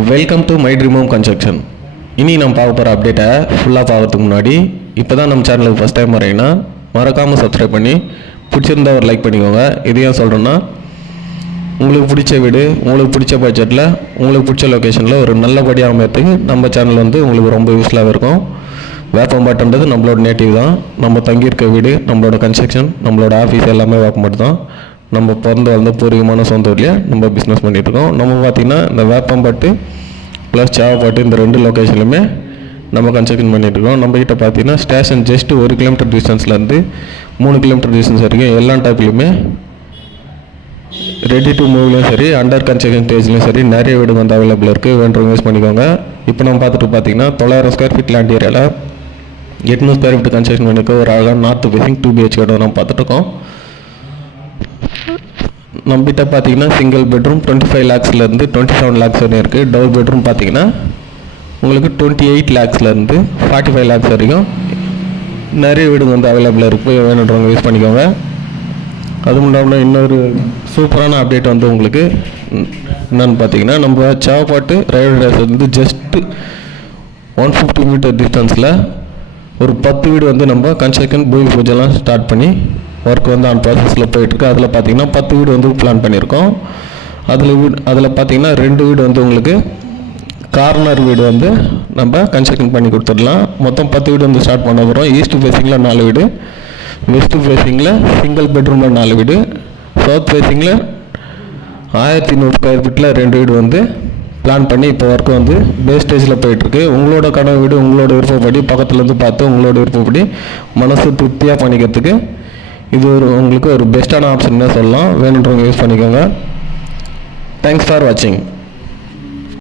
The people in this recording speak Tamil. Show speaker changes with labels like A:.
A: Welcome to my dream home construction இனி நம்ம பார்க்க போகிற அப்டேட்டை ஃபுல்லாக பார்க்கறதுக்கு முன்னாடி இப்போ தான் நம்ம சேனலுக்கு ஃபஸ்ட் டைம் வரீங்கன்னா மறக்காமல் சப்ஸ்கிரைப் பண்ணி பிடிச்சிருந்தா ஒரு லைக் பண்ணிக்கோங்க. இது ஏன் சொல்கிறேன்னா உங்களுக்கு பிடிச்ச வீடு உங்களுக்கு பிடிச்ச பட்ஜெட்டில் உங்களுக்கு பிடிச்ச லொக்கேஷனில் ஒரு நல்லபடியாக அமையத்துக்கு நம்ம சேனல் வந்து உங்களுக்கு ரொம்ப யூஸ்ஃபுல்லாக இருக்கும். வேப்பம்பாட்டுன்றது நம்மளோட நேட்டிவ் தான். நம்ம தங்கியிருக்க வீடு நம்மளோட கன்ஸ்ட்ரக்ஷன் நம்மளோட ஆஃபீஸ் எல்லாமே வேப்பம்பாட்டு தான். நம்ம பிறந்து வளர்ந்த பூர்வீகமான சொந்த ஊர்லேயே நம்ம பிஸ்னஸ் பண்ணிகிட்ருக்கோம் நம்ம பார்த்திங்கன்னா இந்த வேப்பம்பாட்டு ப்ளஸ் சேவப்பாட்டு இந்த ரெண்டு லொக்கேஷன்லையுமே நம்ம கன்ஸ்ட்ரக்ஷன் பண்ணிகிட்ருக்கோம் நம்மக்கிட்ட பார்த்தீங்கன்னா ஸ்டேஷன் ஜஸ்ட்டு ஒரு கிலோமீட்டர் டிஸ்டன்ஸ்லேருந்து மூணு கிலோமீட்டர் டிஸ்டன்ஸ் வரைக்கும் எல்லா டைப்லையுமே ரெடி டு மூவ்லேயும் சரி அண்டர் கன்ஸ்ட்ரக்ஷன் ஸ்டேஜ்லையும் சரி நிறைய வீடு வந்து அவைலபிள் இருக்குது வேண்டவங்க யூஸ் பண்ணிக்கோங்க. இப்போ நம்ம பார்த்துட்டு பார்த்தீங்கன்னா தொள்ளாயிரம் ஸ்கொயர் ஃபீட் லேண்ட் ஏரியாவில் எட்நூறு ஸ்கொயர் ஃபீட் கன்ஸ்ட்ரக்ஷன் பண்ணிக்க ஒரு அழகாக நார்த் ஃபேசிங் டூ பிஹெச் வீடு நம்ம பார்த்துட்ருக்கோம் நம்மகிட்ட பார்த்தீங்கன்னா சிங்கிள் பெட்ரூம் டுவெண்ட்டி ஃபைவ் லேக்ஸ்லேருந்து டுவெண்ட்டி செவன் லேக்ஸ் வரையும் இருக்குது டபுள் பெட்ரூம் பார்த்தீங்கன்னா உங்களுக்கு டுவெண்ட்டி எயிட் லேக்ஸ்லேருந்து ஃபார்ட்டி ஃபைவ் லேக்ஸ் வரைக்கும் நிறைய வீடு வந்து அவைலபிளாக இருக்குது வேணுன்றவங்க யூஸ் பண்ணிக்கோங்க. அது இல்லாமல் இன்னொரு சூப்பரான அப்டேட் வந்து உங்களுக்கு என்னென்னு என்னன்னு பார்த்தீங்கன்னா நம்ம சேவப்பாட்டு ரயில்வே ஸ்டேஷன் வந்து ஜஸ்ட்டு ஒன் ஃபிஃப்டி மீட்டர் டிஸ்டன்ஸில் ஒரு பத்து வீடு வந்து நம்ம கன்ஸ்ட்ரக்ஷன் பூமி பூஜைலாம் ஸ்டார்ட் பண்ணி ஒர்க் வந்து ஆன் ப்ராசஸில் போயிட்டுருக்கு. அதில் பார்த்தீங்கன்னா பத்து வீடு வந்து பிளான் பண்ணியிருக்கோம். அதில் வீடு அதில் பார்த்தீங்கன்னா ரெண்டு வீடு வந்து உங்களுக்கு கார்னர் வீடு வந்து நம்ம கன்ஸ்ட்ரக்ஷன் பண்ணி கொடுத்துடலாம். மொத்தம் பத்து வீடு வந்து ஸ்டார்ட் பண்ண போகிறோம் ஈஸ்ட் ஃபேஸிங்கில் நாலு வீடு வெஸ்ட் ஃபேஸிங்கில் சிங்கிள் பெட்ரூமில் நாலு வீடு சவுத் ஃபேஸிங்கில் ஆயிரத்தி நூறு ஸ்கொயர் ஃபீட்டில் ரெண்டு வீடு வந்து பிளான் பண்ணி இப்போ ஒர்க் வந்து பேஸ் ஸ்டேஜில் போயிட்டுருக்கு. உங்களோட கனவு வீடு உங்களோட விருப்பப்படி பக்கத்துலேருந்து பார்த்து உங்களோட விருப்பப்படி மனசு திருப்தியாக பண்ணிக்கிறதுக்கு இது ஒரு உங்களுக்கு ஒரு பெஸ்ட்டான ஆப்ஷன் சொல்லலாம். வேணுன்றவங்க யூஸ் பண்ணிக்கோங்க. தேங்க்ஸ் ஃபார் வாட்சிங்